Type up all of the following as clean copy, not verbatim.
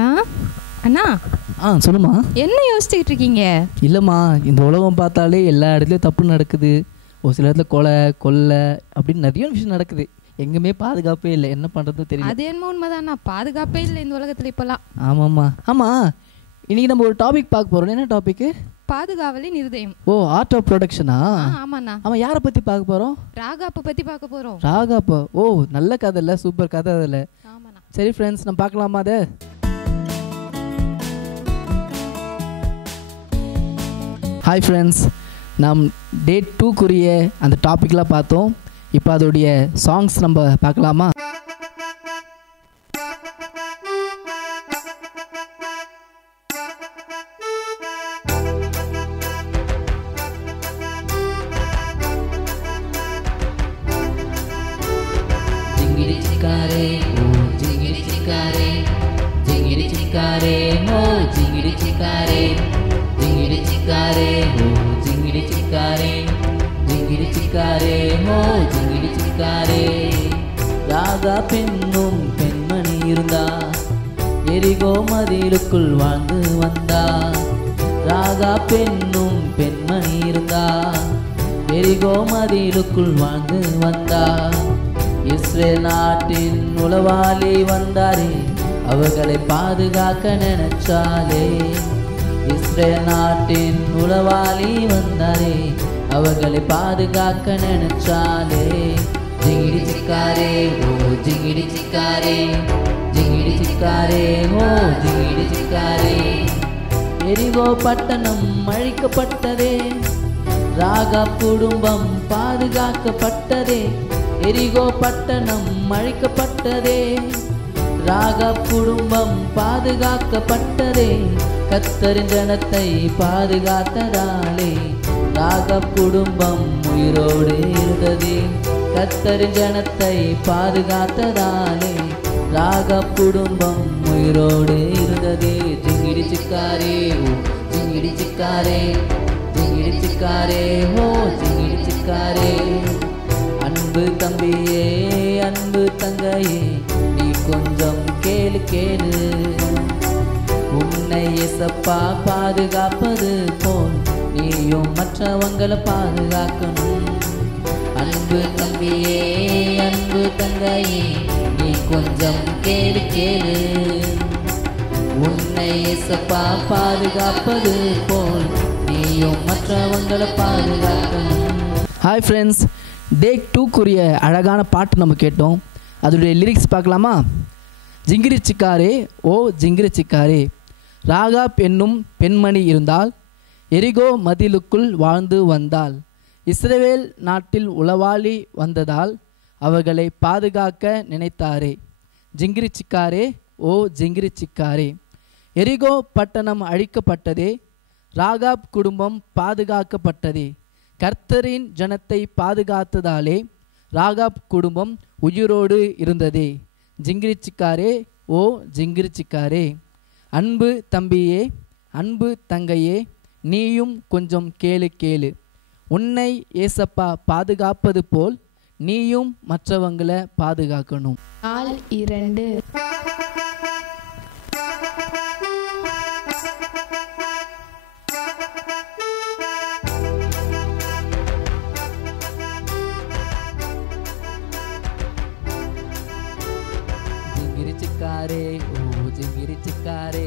அண்ணா அண்ணா சொல்லுமா. என்ன யோசிச்சுக்கிட்டு இருக்கீங்க? இல்லைம்மா, இந்த உலகம் பார்த்தாலே எல்லா இடத்துலையும் தப்பு நடக்குது. ஒரு சில இடத்துல கொலை கொள்ளை அப்படின்னு நிறைய விஷயம் நடக்குது. எங்குமே பாதுகாப்பே இல்லை. என்ன பண்ணுறதுன்னு தெரியல. அது என்ன உண்மைதாண்ணா, பாதுகாப்பே இல்லை இந்த உலகத்தில் இப்போலாம். ஆமாம்மா. ஆமாம், இன்னைக்கு நம்ம ஒரு டாபிக் பார்க்க போகிறோம். என்ன டாபிக்கு? பாதுகாவலின் இருதயம். ஓ, ஆர்ட் ஆஃப் ப்ரொடக்ஷனா? ஆமாண்ணா. ஆமாம், யாரை பற்றி பார்க்க போகிறோம்? ராகாப்பை பற்றி பார்க்க போகிறோம். ராகாப்பா? ஓ, நல்ல கதை இல்லை, சூப்பர் கதை அதில். ஆமாண்ணா. சரி ஃப்ரெண்ட்ஸ், நம்ம பார்க்கலாமா அதை? ஹாய் ஃப்ரெண்ட்ஸ், நம் டே 2க்குரிய அந்த டாப்பிக்லாம் பார்த்தோம். இப்போ அதோடைய சாங்ஸ் நம்ம பார்க்கலாமா? ஜிங்கிரி சிக்காரே ஓ ஜிங்கிரி சிக்காரே, ஜிங்கிரி சிக்காரே ஓ ஜிங்கிரி சிக்காரே, ஜிங்கிரி சிக்காரே ஓ ஜிங்கிரி சிக்காரே, ஜிங்கிரி சிக்காரே ஓ ஜிங்கிரி சிக்காரே. ராகா பெண்ணும் பெண்மணி இருந்தா, எரிகோ மதிலுக்குள் வாழ்ந்து வந்தா. ராகா பெண்ணும் பெண்மணி இருந்தா, எரிகோ மதிலுக்குள் வாழ்ந்து வந்தா. இஸ்ரேல் நாட்டின் உளவாளி வந்தாரே, அவர்களை பாதுகாக்க நினைச்சாலே. இஸ்ரேல் நாட்டின் உளவாளி வந்தாரே, அவர்களை பாதுகாக்க நினைச்சாலே. ஜிங்கிடி சிக்காரே ஓ ஜிங்கிடி சிக்காரே, ஜிங்கிடி சிக்காரே ஓ ஜிங்கிடி சிக்காரே. எரிகோ பட்டணம் அழிக்கப்பட்டதே, ராகா குடும்பம் பாதுகாக்கப்பட்டதே. எரிகோ பட்டணம் அழிக்கப்பட்டதே, ராகா குடும்பம் பாதுகாக்கப்பட்டதே. கர்த்தரின் ஜனத்தை பாதுகாத்ததாலே ராகா குடும்பம் உயிரோடு இருந்ததே. கர்த்தரின் ஜனத்தை பாதுகாத்ததாலே ராகா குடும்பம் உயிரோடு இருந்ததே. ஜிங்கிடி சிக்காரே ஓ ஜிங்கிடி சிக்காரே, ஜிங்கிடி சிக்காரே ஓ ஜிங்கிடி சிக்காரே. அன்பு தம்பியே அன்பு தங்கையே, நீ கொஞ்சம் கேளு கேளு. உன்னை இயேசப்பா பாதுகாப்பது போல் நீயும் மற்றவங்களை பாதுகாக்கணும். அன்பு தம்பியே அன்பு தங்கையே, நீ கொஞ்சம் கேளு கேளு. உன்னை இயேசப்பா பாதுகாப்பது போல் நீயும் மற்றவங்களை பாதுகாக்கணும். ஹாய் ஃப்ரெண்ட்ஸ், டே 2க்குரிய அழகான பாட்டு நம்ம கேட்டோம். அதோடைய லிரிக்ஸ் பார்க்கலாமா? ஜிங்கிரி சிக்காரே ஓ ஜிங்கிரி சிக்காரே, ராகாப் என்னும் பெண்மணி இருந்தால், எரிகோ மதிலுக்குள் வாழ்ந்து வந்தாள். இஸ்ரவேல் நாட்டில் உளவாளி வந்ததால் அவர்களை பாதுகாக்க நினைத்தாரே. ஜிங்கிரி சிக்காரே ஓ ஜிங்கிரி சிக்காரே. எரிகோ பட்டணம் அழிக்கப்பட்டதே, ராகாப் குடும்பம் பாதுகாக்கப்பட்டதே. கர்த்தரின் ஜனத்தை பாதுகாத்ததாலே ராகாப் குடும்பம் உயிரோடு இருந்ததே. ஜிங்கிரி சிக்காரே ஓ ஜிங்கிரி சிக்காரே. அன்பு தம்பியே அன்பு தங்கையே, நீயும் கொஞ்சம் கேளு கேளு. உன்னை ஏசப்பா பாதுகாப்பது போல் நீயும் மற்றவங்களை பாதுகாக்கணும். நாள் 2. ஜிங்கிரி சிக்காரே ஓ ஜிங்கிரி சிக்காரே,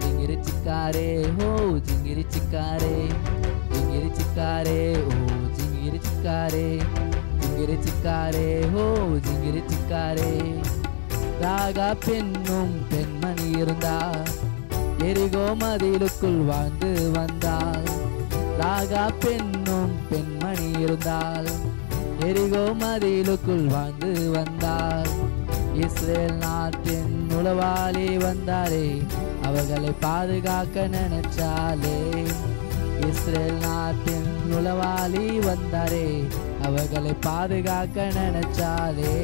ஜிங்கிரி சிக்காரே ஓ ஜிங்கிரி சிக்காரே, ஜிங்கிரி சிக்காரே ஓ ஜிங்கிரி சிக்காரே, ஜிங்கிரி சிக்காரே ஓ ஜிங்கிரி சிக்காரே. ராகா பெண்ணும் பெண்மணி இருந்தா, எரிகோ மதிலுக்குள் வாழ்ந்து வந்தாள். ராகா பெண்ணும் பெண்மணி இருந்தால், எரிகோ மதிலுக்குள் வாழ்ந்து வந்தாள். இஸ்ரேல் நாட்டின் உளவாளி வந்தாரே, அவர்களை பாதுகாக்க நினைச்சாலே. இஸ்ரேல் நாட்டின் உளவாளி வந்தாரே, அவர்களை பாதுகாக்க நினைச்சாலே.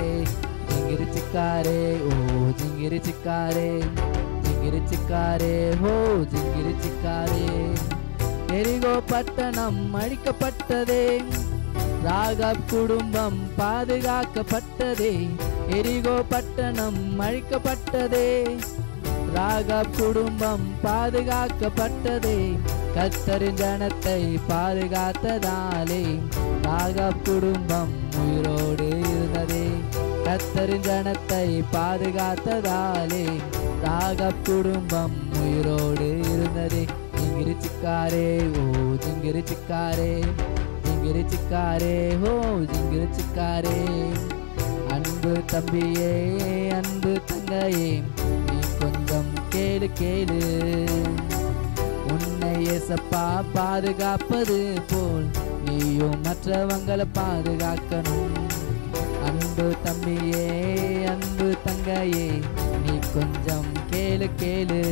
ஜிங்கிரி சிக்காரே ஓ ஜிங்கிரி சிக்காரே, ஜிங்கிரி சிக்காரே ஓ ஜிங்கிரி சிக்காரே. எரிகோ பட்டணம் அழிக்கப்பட்டதே, ராகாப் குடும்பம் பாதுகாக்கப்பட்டதே. எரிகோ பட்டணம் அழிக்கப்பட்டதே, ராகாப் குடும்பம் பாதுகாக்கப்பட்டதே, கர்த்தரின் ஜனத்தை பாதுகாத்ததாலே. ராகாப் குடும்பம் உயிரோடு இருந்ததே, கர்த்தரின் ஜனத்தை பாதுகாத்ததாலே. ராகாப் குடும்பம் உயிரோடு இருந்ததே. ஜிங்கிரி சிக்காரே ஓ ஜிங்கிரி சிக்காரே, ஜிங்கிரி சிக்காரே ஓ ஜிங்கிரி சிக்காரே. அன்பு தம்பியே அன்பு தங்கையே, நீ கொஞ்சம் கேளு கேளு. உன்னை ஏசப்பா பாதுகாப்பது போல் நீயும் மற்றவங்களை பாதுகாக்கணும். அன்பு தம்பியே அன்பு தங்கையே, நீ கொஞ்சம் கேளு கேளு.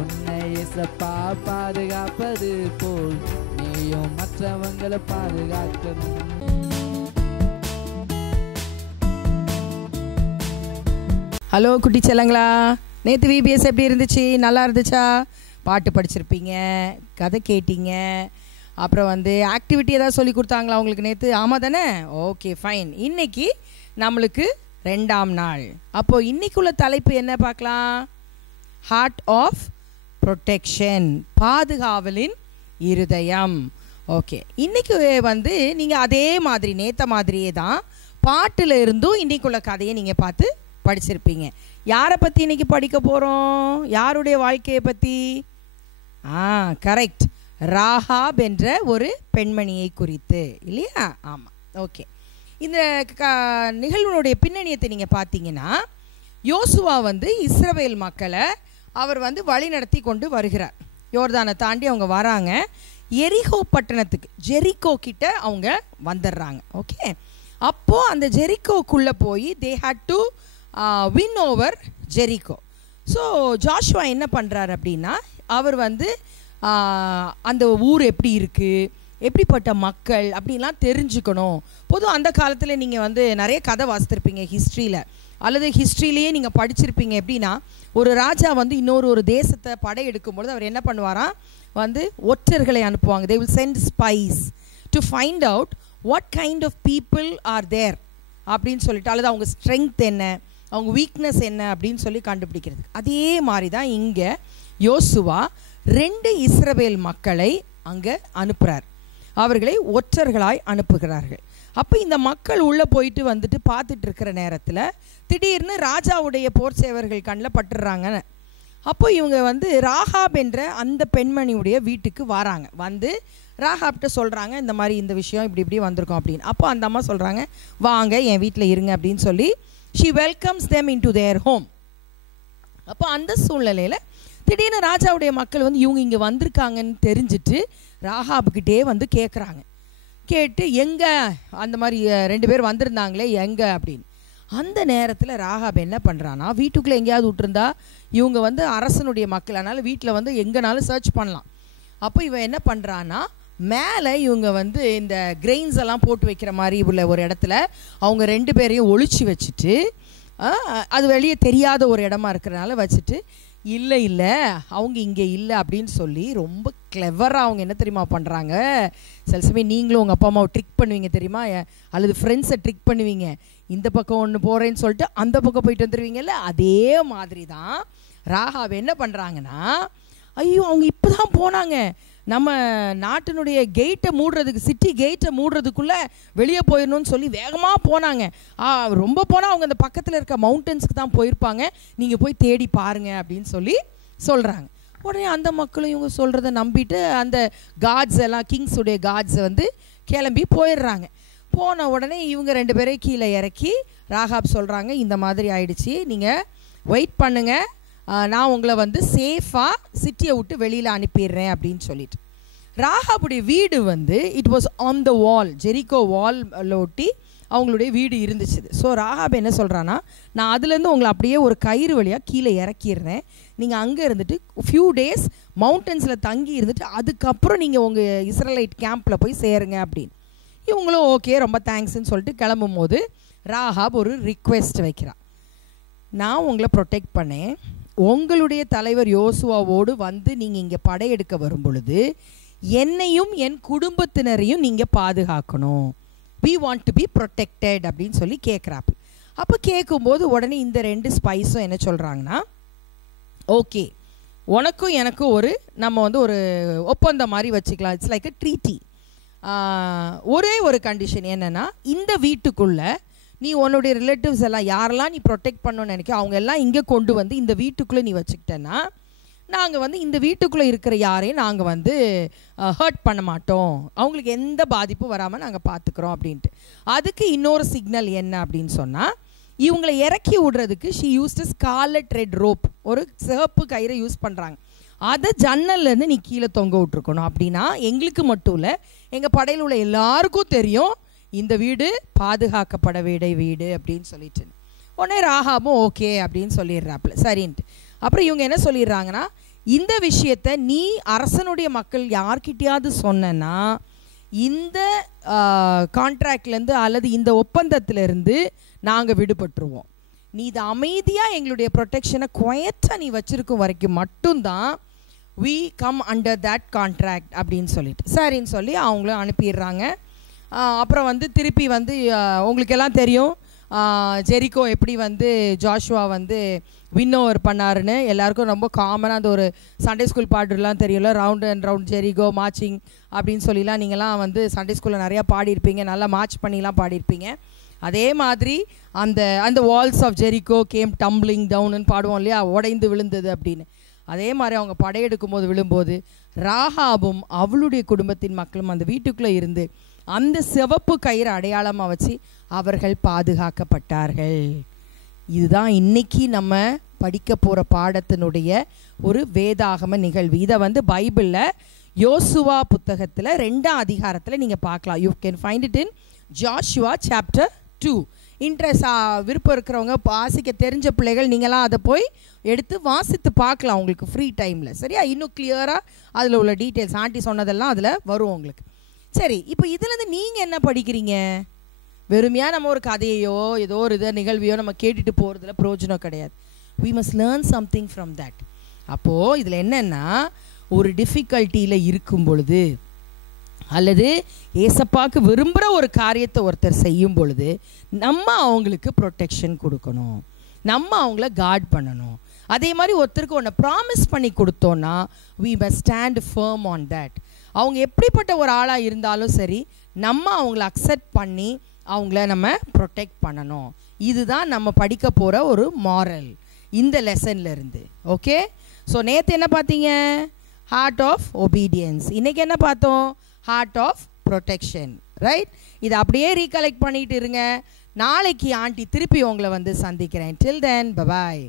உன்னை ஏசப்பா பாதுகாப்பது போல் நீயும் மற்றவங்களை பாதுகாக்கணும். ஹலோ குட்டி செல்லங்களா, நேற்று விபிஎஸ் எப்படி இருந்துச்சு? நல்லா இருந்துச்சா? பாட்டு படிச்சிருப்பீங்க, கதை கேட்டீங்க, அப்புறம் ஆக்டிவிட்டி ஏதாவது சொல்லி கொடுத்தாங்களா உங்களுக்கு நேற்று? ஆமாம் தானே? Okay fine. இன்னைக்கு நம்மளுக்கு 2ஆம் நாள். அப்போது இன்னைக்குள்ள தலைப்பு என்ன பார்க்கலாம்? ஹார்ட் ஆஃப் ப்ரொடெக்ஷன், பாதுகாவலின் இருதயம். ஓகே, இன்னைக்கு நீங்கள் அதே மாதிரி நேற்ற மாதிரியே தான் பாட்டில் இருந்தும் இன்னைக்குள்ள கதையை நீங்கள் பார்த்து படிச்சிருப்பீங்க. யாரை பற்றி இன்னைக்கு படிக்க போகிறோம்? யாருடைய வாழ்க்கையை பற்றி? கரெக்ட், ராகாப் என்ற ஒரு பெண்மணியை குறித்து, இல்லையா? ஆமாம். ஓகே, இந்த நிகழ்வுடைய பின்னணியத்தை நீங்கள் பார்த்தீங்கன்னா, யோசுவா இஸ்ரவேல் மக்களை அவர் வழி நடத்தி கொண்டு வருகிறார். யோர்தானை தாண்டி அவங்க வராங்க. எரிகோ பட்டணத்துக்கு, ஜெரிகோ கிட்ட அவங்க வந்துடுறாங்க. ஓகே, அப்போது அந்த ஜெரிகோக்குள்ளே போய் they had to win over Jericho. So Joshua என்ன பண்ணுறாரு அப்படின்னா, அவர் அந்த ஊர் எப்படி இருக்குது, எப்படிப்பட்ட மக்கள் அப்படின்லாம் தெரிஞ்சுக்கணும். பொதுவாக அந்த காலத்தில் நீங்கள் நிறைய கதை வாசித்திருப்பீங்க ஹிஸ்ட்ரியில், அல்லது ஹிஸ்ட்ரியிலேயே நீங்கள் படிச்சிருப்பீங்க. எப்படின்னா, ஒரு ராஜா இன்னொரு ஒரு தேசத்தை படையெடுக்கும்பொழுது அவர் என்ன பண்ணுவாராம், ஒற்றர்களை அனுப்புவாங்க. they will send spies to find out what kind of people are there அப்படின்னு சொல்லிட்டு, அல்லது அவங்க ஸ்ட்ரென்த் என்ன, அவங்க வீக்னஸ் என்ன அப்படின்னு சொல்லி கண்டுபிடிக்கிறது. அதே மாதிரி தான் இங்கே யோசுவா 2 இஸ்ரவேல் மக்களை அங்கே அனுப்புகிறார். அவர்களை ஒற்றர்களாய் அனுப்புகிறார்கள். அப்போ இந்த மக்கள் உள்ளே போயிட்டு பார்த்துட்டு இருக்கிற நேரத்தில் திடீர்னு ராஜாவுடைய போர் சேவர்கள் கண்ணில் பட்டுடுறாங்க. அப்போ இவங்க ராகாப் என்ற அந்த பெண்மணியுடைய வீட்டுக்கு வராங்க. ராகாப்கிட்ட சொல்கிறாங்க, இந்த மாதிரி இந்த விஷயம் இப்படி இப்படி வந்திருக்கோம் அப்படின்னு. அப்போ அந்த அம்மா சொல்கிறாங்க, வாங்க என் வீட்டில் இருங்க அப்படின்னு சொல்லி she welcomes them into their home. அப்போ அந்த சூழ்நிலையில் திடீர்னு ராஜாவுடைய மக்கள் இவங்க இங்கே வந்திருக்காங்கன்னு தெரிஞ்சுட்டு ராகாப்கிட்டே கேட்குறாங்க. கேட்டு எங்கே அந்த மாதிரி 2 பேர் வந்திருந்தாங்களே எங்கே அப்படின்னு. அந்த நேரத்தில் ராகாப் என்ன பண்ணுறான்னா, வீட்டுக்குள்ளே எங்கேயாவது விட்டுருந்தா இவங்க அரசனுடைய மக்கள், அதனால் வீட்டில் எங்கேனாலும் சர்ச் பண்ணலாம். அப்போ இவன் என்ன பண்ணுறான்னா, மேலே இவங்க இந்த கிரெயின்ஸ் எல்லாம் போட்டு வைக்கிற மாதிரி உள்ள ஒரு இடத்துல அவங்க 2 பேரையும் ஒழிச்சு வச்சுட்டு, அது வெளியே தெரியாத ஒரு இடமா இருக்கிறனால வச்சுட்டு, இல்லை இல்லை அவங்க இங்கே இல்லை அப்படின்னு சொல்லி ரொம்ப கிளவராக அவங்க என்ன தெரியுமா பண்ணுறாங்க, சில சமயம் நீங்களும் உங்கள் அப்பா அம்மாவை ட்ரிக் பண்ணுவீங்க தெரியுமா, அல்லது ஃப்ரெண்ட்ஸை ட்ரிக் பண்ணுவீங்க. இந்த பக்கம் ஒன்று போகிறேன்னு சொல்லிட்டு அந்த பக்கம் போயிட்டு வந்துடுவீங்கல்ல, அதே மாதிரி தான் ராகாப் என்ன பண்ணுறாங்கன்னா, ஐயோ அவங்க இப்போ தான் போனாங்க, நம்ம நாட்டினுடைய கெயிட்டை மூடுறதுக்கு, சிட்டி கெயிட்டை மூடுறதுக்குள்ளே வெளியே போயிடணும்னு சொல்லி வேகமாக போனாங்க. ரொம்ப போனால் அவங்க அந்த பக்கத்தில் இருக்க மவுண்டன்ஸ்க்கு தான் போயிருப்பாங்க, நீங்கள் போய் தேடி பாருங்க அப்படின்னு சொல்லி சொல்கிறாங்க. உடனே அந்த மக்களும் இவங்க சொல்கிறத நம்பிட்டு அந்த காட்ஸ் எல்லாம், கிங்ஸுடைய காட்ஸை கிளம்பி போயிடுறாங்க. போன உடனே இவங்க 2 பேரையும் கீழே இறக்கி ராகாப் சொல்கிறாங்க, இந்த மாதிரி ஆயிடுச்சு, நீங்கள் வெயிட் பண்ணுங்கள், நான் உங்களை சேஃபாக சிட்டியை விட்டு வெளியில் அனுப்பிடுறேன் அப்படின்னு சொல்லிட்டு. ராகாபுடைய வீடு it was on the wall, Jericho wall ஒட்டி அவங்களுடைய வீடு இருந்துச்சு. ஸோ ராகாப் என்ன சொல்கிறான்னா, நான் அதுலேருந்து உங்களை அப்படியே ஒரு கயிறு வழியாக கீழே இறக்கிடுறேன், நீங்கள் அங்கே இருந்துட்டு ஃபியூ டேஸ் மவுண்டன்ஸில் தங்கி இருந்துட்டு அதுக்கப்புறம் நீங்கள் உங்கள் இஸ்ரேலைட் கேம்பில் போய் சேருங்க அப்படின்னு. இவங்களும் ஓகே ரொம்ப தேங்க்ஸ்ன்னு சொல்லிட்டு கிளம்பும் போது ராகாப் ஒரு ரிக்வெஸ்ட் வைக்கிறான். நான் உங்களை ப்ரொடெக்ட் பண்ணேன், உங்களுடைய தலைவர் யோசுவாவோடு நீங்கள் இங்கே படையெடுக்க வரும் பொழுது என்னையும் என் குடும்பத்தினரையும் நீங்கள் பாதுகாக்கணும், we want to be protected அப்படின்னு சொல்லி கேட்குறாப்பு. அப்போ கேட்கும்போது உடனே இந்த 2 ஸ்பைஸும் என்ன சொல்கிறாங்கன்னா, ஓகே, உனக்கும் எனக்கும் நம்ம வந்து ஒரு ஒப்பந்தம் மாதிரி வச்சுக்கலாம். It's like a treaty. ஒரே ஒரு கண்டிஷன் என்னென்னா, இந்த வீட்டுக்குள்ளே நீ உன்னுடைய ரிலேட்டிவ்ஸ் எல்லாம் யாரெல்லாம் நீ ப்ரொடெக்ட் பண்ணணும்னு நினைக்க அவங்க எல்லாம் இங்கே கொண்டு வந்து இந்த வீட்டுக்குள்ளே நீ வச்சுக்கிட்டேன்னா, நாங்கள் வந்து இந்த வீட்டுக்குள்ளே இருக்கிற யாரையும் நாங்கள் வந்து ஹர்ட் பண்ண மாட்டோம், அவங்களுக்கு எந்த பாதிப்பும் வராமல் நாங்கள் பார்த்துக்குறோம் அப்படின்ட்டு. அதுக்கு இன்னொரு சிக்னல் என்ன அப்படின்னு சொன்னால், இவங்களை இறக்கி விடுறதுக்கு she used scarlet red rope, ஒரு சிவப்பு கயிறை யூஸ் பண்ணுறாங்க. அதை ஜன்னல்லேருந்து நீ கீழே தொங்க விட்ருக்கணும். அப்படின்னா எங்களுக்கு மட்டும் இல்லை, எங்கள் படையில் உள்ள எல்லாருக்கும் தெரியும் இந்த வீடு பாதுகாக்கப்பட வேண்டிய வீடு அப்படின்னு சொல்லிட்டு. உடனே ராகாபும் ஓகே அப்படின்னு சொல்லிடுறாப்புல, சரின்ட்டு. அப்புறம் இவங்க என்ன சொல்லிடுறாங்கன்னா, இந்த விஷயத்தை நீ அரசனுடைய மக்கள் யார்கிட்டையாவது சொன்னா இந்த கான்ட்ராக்ட்லேருந்து அல்லது இந்த ஒப்பந்தத்திலேருந்து நாங்கள் விடுபட்டுருவோம். நீ இதை அமைதியாக எங்களுடைய ப்ரொடெக்ஷனை குவைட்டாக நீ வச்சுருக்கும் வரைக்கும் மட்டும்தான் we come under that contract அப்படின்னு சொல்லிட்டு சரின்னு சொல்லி அவங்களும் அனுப்பிடுறாங்க. அப்புறம் வந்து திருப்பி வந்து உங்களுக்கு எல்லாம் தெரியும் ஜெரிகோ எப்படி வந்து ஜாஷுவா வந்து வின் ஓவர் பண்ணாருன்னு எல்லாருக்கும் ரொம்ப காமனாக அந்த ஒரு சண்டே ஸ்கூல் பாட்டுலாம் தெரியும்ல, round and round Jericho marching அப்படின்னு சொல்லிலாம் நீங்களாம் வந்து சண்டே ஸ்கூலில் நிறையா பாடியிருப்பீங்க, நல்லா மார்ச் பண்ணிலாம் பாடியிருப்பீங்க. அதே மாதிரி அந்த walls of Jericho came tumbling டவுன்னு பாடுவோம் இல்லையா, உடைந்து விழுந்தது அப்படின்னு. அதே மாதிரி அவங்க படையெடுக்கும் போது விழும்போது ராகாபும் அவளுடைய குடும்பத்தின் மக்களும் அந்த வீட்டுக்குள்ளே இருந்து அந்த சிவப்பு கயிறு அடையாளமாக வச்சு அவர்கள் பாதுகாக்கப்பட்டார்கள். இதுதான் இன்னைக்கு நம்ம படிக்க போகிற பாடத்தினுடைய ஒரு வேதாகம நிகழ்வு. இதை வந்து பைபிளில் யோசுவா புத்தகத்தில் 2ஆம் அதிகாரத்தில் நீங்கள் பார்க்கலாம். You can find it in Joshua chapter 2. விருப்பம் இருக்கிறவங்க வாசிக்க தெரிஞ்ச பிள்ளைகள் நீங்களாம் அதை போய் எடுத்து வாசித்து பார்க்கலாம் உங்களுக்கு ஃப்ரீ டைமில். சரியா? இன்னும் கிளியராக அதில் உள்ள டீட்டெயில்ஸ் ஆண்டி சொன்னதெல்லாம் அதில் வரும் உங்களுக்கு. சரி, இப்போ இதுலேருந்து நீங்கள் என்ன படிக்கிறீங்க? வெறுமையாக நம்ம ஒரு கதையோ ஏதோ ஒரு இதை நிகழ்வையோ நம்ம கேட்டுட்டு போகிறதுல பிரயோஜனம் கிடையாது. we must learn something from that. அப்போது இதில் என்னென்னா, ஒரு டிஃபிகல்ட்டியில் இருக்கும் பொழுது அல்லது ஏசப்பாக்கு விரும்புகிற ஒரு காரியத்தை ஒருத்தர் செய்யும் பொழுது நம்ம அவங்களுக்கு ப்ரொடெக்ஷன் கொடுக்கணும், நம்ம அவங்கள கார்ட் பண்ணணும். அதே மாதிரி ஒருத்தருக்கு ஒன்று ப்ராமிஸ் பண்ணி கொடுத்தோன்னா we must stand firm on that. அவங்க எப்படிப்பட்ட ஒரு ஆளாக இருந்தாலும் சரி, நம்ம அவங்கள அக்செப்ட் பண்ணி அவங்கள நம்ம ப்ரொடெக்ட் பண்ணணும். இதுதான் நம்ம படிக்க போகிற ஒரு மாரல் இந்த லெசன்லேருந்து. ஓகே, ஸோ நேற்று என்ன பார்த்தீங்க? Heart of obedience. இன்றைக்கி என்ன பார்த்தோம்? Heart of protection. ரைட்? இதை அப்படியே ரீகலெக்ட் பண்ணிட்டு இருங்க. நாளைக்கு ஆண்டி திருப்பி உங்களை வந்து சந்திக்கிறேன். டில் தென் பபாய்.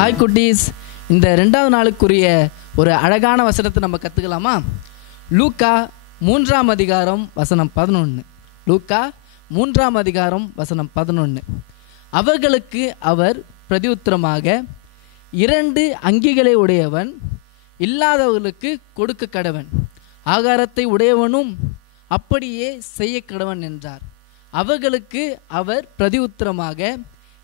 ஹாய் குட்டீஸ், இந்த 2வது நாளுக்குரிய ஒரு அழகான வசனத்தை நம்ம கற்றுக்கலாமா? லூக்கா 3ஆம் அதிகாரம் வசனம் 11. லூக்கா 3ஆம் அதிகாரம் வசனம் 11. அவர்களுக்கு அவர் பிரதியுத்தரமாக, 2 அங்கிகளை உடையவன் இல்லாதவர்களுக்கு கொடுக்க கடவன், ஆகாரத்தை உடையவனும் அப்படியே செய்ய கடவன் என்றார். அவர்களுக்கு அவர் பிரதியுத்தரமாக,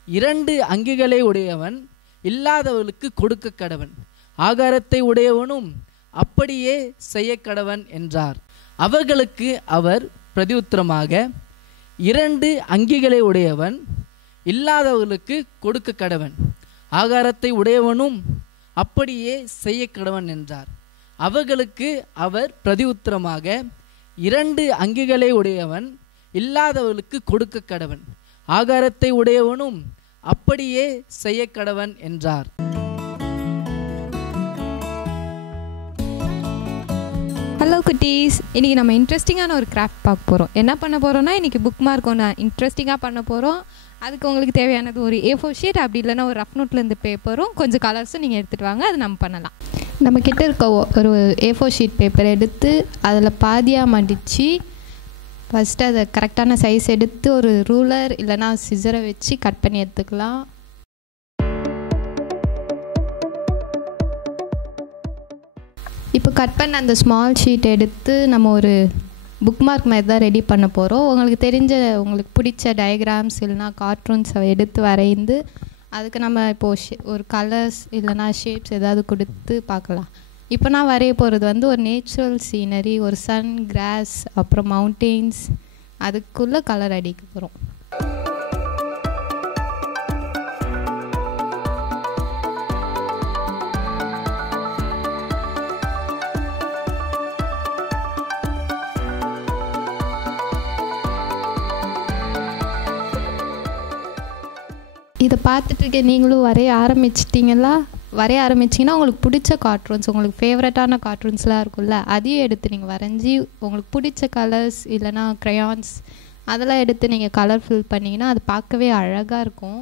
2 அங்கிகளை உடையவன் இல்லாதவர்களுக்கு கொடுக்க கடவன், ஆகாரத்தை உடையவனும் அப்படியே செய்ய கடவன் என்றார். அவர்களுக்கு அவர் பிரதியுத்தரமாக, 2 அங்கிகளை உடையவன் இல்லாதவர்களுக்கு கொடுக்க கடவன், ஆகாரத்தை உடையவனும் அப்படியே செய்ய கடவன் என்றார். அவர்களுக்கு அவர் பிரதியுத்தரமாக, 2 அங்கிகளை உடையவன் இல்லாதவர்களுக்கு கொடுக்க கடவன், ஆகாரத்தை உடையவனும் அப்படியே செய்ய கடவன் என்றார். ஹலோ குட்டீஸ், இன்றைக்கி நம்ம இன்ட்ரெஸ்டிங்கான ஒரு கிராஃப்ட் பார்க்க போகிறோம். என்ன பண்ண போகிறோன்னா, இன்றைக்கி புக் மார்க் ஒன்று இன்ட்ரெஸ்டிங்காக பண்ண போகிறோம். அதுக்கு உங்களுக்கு தேவையானது ஒரு A4 ஷீட், அப்படி இல்லைன்னா ஒரு ரஃப் நோட்லேருந்து பேப்பரும் கொஞ்சம் கலர்ஸும் நீங்கள் எடுத்துகிட்டு வாங்க. அது நம்ம பண்ணலாம். நம்ம கிட்ட இருக்க ஒரு A4 ஷீட் பேப்பர் எடுத்து அதில் பாதியாக மடித்து ஃபஸ்ட்டு அதை கரெக்டான சைஸ் எடுத்து ஒரு ரூலர் இல்லைனா சிசரை வச்சு கட் பண்ணி எடுத்துக்கலாம். இப்போ கட் பண்ண அந்த ஸ்மால் ஷீட் எடுத்து நம்ம ஒரு புக் மார்க் மாதிரி தான் ரெடி பண்ண போகிறோம். உங்களுக்கு தெரிஞ்ச உங்களுக்கு பிடிச்ச டயக்ராம்ஸ் இல்லைனா கார்ட்டூன்ஸை எடுத்து வரைந்து அதுக்கு நம்ம இப்போது ஒரு கலர்ஸ் இல்லைனா ஷேப்ஸ் ஏதாவது கொடுத்து பார்க்கலாம். இப்போ நான் வரைய போகிறது வந்து ஒரு நேச்சுரல் சீனரி, ஒரு சன், கிராஸ், அப்புறம் மவுண்டெயின்ஸ், அதுக்குள்ளே கலர் அடிக்க போகிறோம். இதை பார்த்துட்டு இருக்க நீங்களும் வரைய ஆரம்பிச்சிட்டிங்களா? வரைய ஆரம்பிச்சிங்கன்னா உங்களுக்கு பிடிச்ச கார்ட்டூன்ஸ், உங்களுக்கு ஃபேவரட்டான கார்ட்டூன்ஸ்லாம் இருக்கும்ல, அதையும் எடுத்து நீங்கள் வரைஞ்சி உங்களுக்கு பிடிச்ச கலர்ஸ் இல்லைனா க்ரையான்ஸ் அதெல்லாம் எடுத்து நீங்கள் கலர் ஃபில் பண்ணிங்கன்னா அது பார்க்கவே அழகாக இருக்கும்.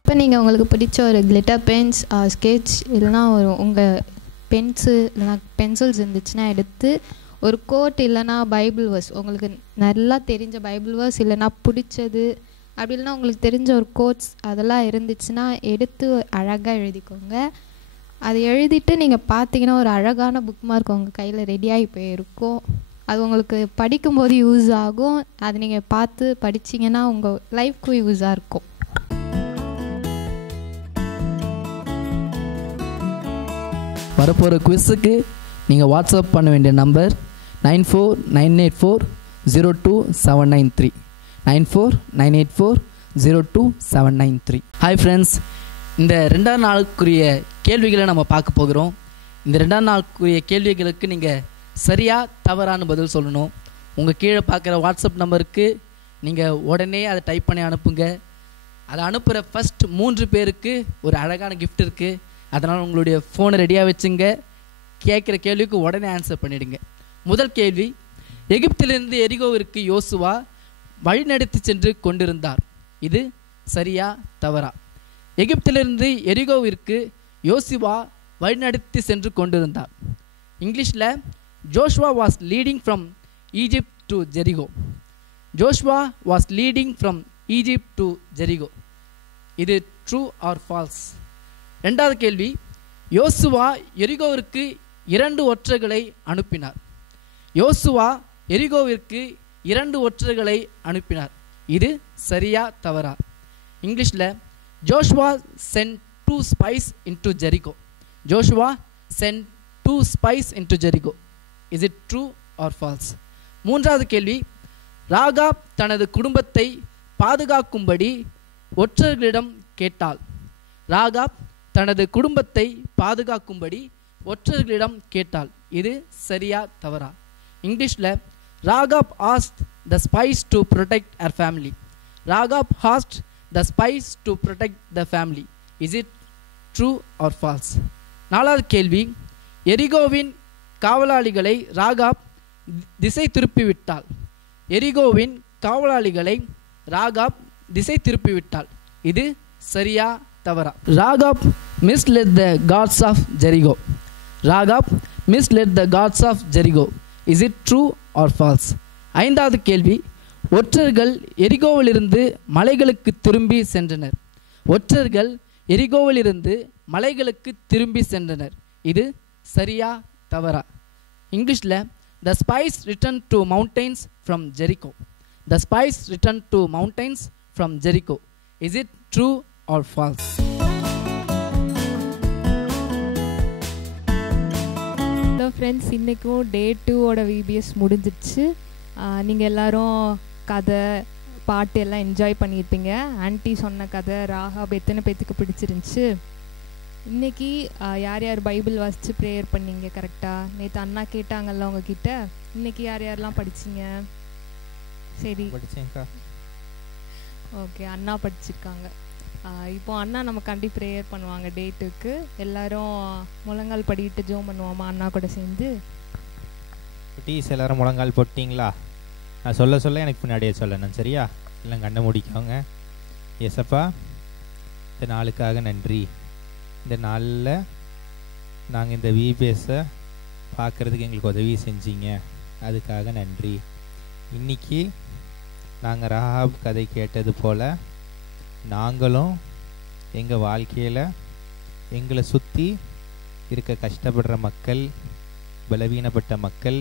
இப்போ நீங்கள் உங்களுக்கு பிடிச்ச ஒரு கிளிட்டர் பென்ஸ் ஸ்கெட்ச் இல்லைனா ஒரு உங்கள் இல்லைனா பென்சில்ஸ் இருந்துச்சுன்னா எடுத்து ஒரு கோட் இல்லைனா பைபிள் வேர்ஸ், உங்களுக்கு நல்லா தெரிஞ்ச பைபிள் வேர்ஸ் இல்லைனா பிடிச்சது அப்படி இல்லைனா உங்களுக்கு தெரிஞ்ச ஒரு கோட்ஸ் அதெல்லாம் இருந்துச்சுன்னா எடுத்து அழகாக எழுதிக்கோங்க. அது எழுதிட்டு நீங்கள் பார்த்தீங்கன்னா ஒரு அழகான புக் மார்க் உங்கள் கையில் ரெடியாகி போயிருக்கும். அது உங்களுக்கு படிக்கும்போது யூஸ் ஆகும். அது நீங்கள் பார்த்து படிச்சிங்கன்னா உங்கள் லைஃப்க்கும் யூஸாக இருக்கும். வரப்போகிற குவிஸுக்கு நீங்கள் வாட்ஸ்அப் பண்ண வேண்டிய நம்பர் 9498402793 9498402793. ஹாய் ஃப்ரெண்ட்ஸ், இந்த 2ஆம் நாளுக்குரிய கேள்விகளை நம்ம பார்க்க போகிறோம். இந்த 2ஆம் நாளுக்குரிய கேள்விகளுக்கு நீங்கள் சரியாக தவறான பதில் சொல்லணும். உங்கள் கீழே பார்க்குற வாட்ஸ்அப் நம்பருக்கு நீங்கள் உடனே அதை டைப் பண்ணி அனுப்புங்க. அதை அனுப்புகிற ஃபஸ்ட் 3 பேருக்கு ஒரு அழகான கிஃப்ட் இருக்குது. அதனால் உங்களுடைய ஃபோனை ரெடியாக வச்சுங்க. கேட்குற கேள்விக்கு உடனே ஆன்சர் பண்ணிவிடுங்க. முதல் கேள்வி, எகிப்திலிருந்து எரிகோவிற்கு யோசுவா வழிநடத்தி சென்று கொண்டிருந்தார். இது சரியா தவறா? எகிப்திலிருந்து எரிகோவிற்கு யோசுவா வழிநடத்தி சென்று கொண்டிருந்தார். இங்கிலீஷில் Joshua was leading from Egypt to Jericho. Joshua was leading from Egypt to Jericho. இது ட்ரூ ஆர் ஃபால்ஸ்? ரெண்டாவது கேள்வி, யோசுவா எரிகோவிற்கு 2 ஒற்றர்களை அனுப்பினார். யோசுவா எரிகோவிற்கு 2 ஒற்றர்களை அனுப்பினார். இது சரியா தவறா? இங்கிலீஷில் Joshua sent 2 spies into Jericho. Joshua sent 2 spies into Jericho. Is it true or false? மூன்றாவது கேள்வி, ராகாப் தனது குடும்பத்தை பாதுகாக்கும்படி ஒற்றர்களிடம் கேட்டாள். ராகாப் தனது குடும்பத்தை பாதுகாக்கும்படி ஒற்றர்களிடம் கேட்டாள். இது சரியா தவறா? இங்கிலீஷில் Rahab asked the spies to protect her family. Rahab asked the spies to protect the family. Is it true or false? நாலாவது கேள்வி, எரிகோவின் காவலாளிகளை ராகாப் திசை திருப்பிவிட்டாள். எரிகோவின் காவலாளிகளை ராகாப் திசை திருப்பிவிட்டாள். இது சரியா தவறா? Rahab misled the gods of Jericho. Rahab misled the gods of Jericho. Is it true or false? ஐந்தாவது கேள்வி, ஒற்றர்கள் எரிகோவிலிருந்து மலைகளுக்கு திரும்பி சென்றனர். ஒற்றர்கள் எரிகோவிலிருந்து மலைகளுக்கு திரும்பி சென்றனர். இது சரியா தவறா? இங்கிலீஷில் the spies returned to mountains from Jericho. The spies returned to mountains from Jericho. Is it true or false? Hello friends, இன்றைக்கும் டே 2 விபிஎஸ் முடிஞ்சிடுச்சு. நீங்கள் எல்லோரும் கதை பாட்டு எல்லாம் என்ஜாய் பண்ணியிருப்பீங்க. ஆன்ட்டி சொன்ன கதை ராகாப் எத்தனை பேத்துக்கு பிடிச்சிருந்துச்சு? இன்றைக்கி யார் யார் பைபிள் வாசித்து ப்ரேயர் பண்ணீங்க கரெக்டாக? நேற்று அண்ணா கேட்டாங்கல்ல உங்ககிட்ட. இன்றைக்கி யார் யாரெல்லாம் படிச்சிங்க? சரி, ஓகே, அண்ணா படிச்சிருக்காங்க. இப்போ அண்ணா நமக்காண்டி ப்ரேயர் பண்ணுவாங்க டே 2க்கு. எல்லோரும் முழங்கால் படிக்கிட்டு ஜோம் பண்ணுவோமா அண்ணா கூட சேர்ந்து? டீஸ் எல்லோரும் முழங்கால் போட்டிங்களா? நான் சொல்ல சொல்ல எனக்கு பின்னாடியே சொல்லணும், சரியா? எல்லாம் கண்ணை முடிக்கோங்க. ஏசப்பா, இந்த நாளுக்காக நன்றி. இந்த நாளில் நாங்கள் இந்த விபிஎஸ்ஸை பார்க்குறதுக்கு எங்களுக்கு உதவி செஞ்சீங்க, அதுக்காக நன்றி. இன்றைக்கி நாங்கள் ரஹாப் கதை கேட்டது போல் நாங்களும் எங்கள் வாழ்க்கையில் எங்களை சுற்றி இருக்க கஷ்டப்படுற மக்கள், பலவீனப்பட்ட மக்கள்,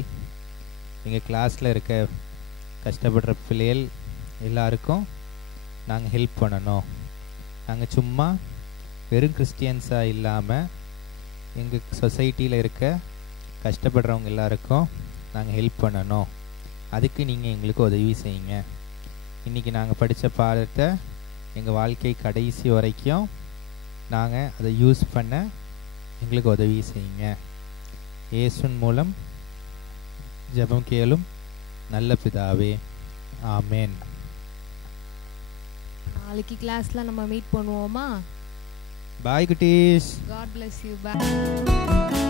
எங்கள் கிளாஸில் இருக்க கஷ்டப்படுற பிள்ளைகள் எல்லாருக்கும் நாங்கள் ஹெல்ப் பண்ணணும். நாங்கள் சும்மா வெறும் கிறிஸ்டியன்ஸாக இல்லாமல் எங்கள் சொசைட்டியில் இருக்க கஷ்டப்படுறவங்க எல்லாருக்கும் நாங்கள் ஹெல்ப் பண்ணணும். அதுக்கு நீங்கள் எங்களுக்கு உதவி செய்யுங்க. இன்றைக்கி நாங்கள் படித்த பாடத்தை எங்கள் வாழ்க்கை கடைசி வரைக்கும் நாங்கள் அதை யூஸ் பண்ண எங்களுக்கு உதவி செய்யுங்க. இயேசுவின் மூலம் ஜெபம் கேளும் நல்ல பிதாவே, ஆமேன். நாளைக்கு கிளாஸ்ல நம்ம மீட் பண்ணுவோமா? பாய் குட்டீஸ். God bless you. Bye.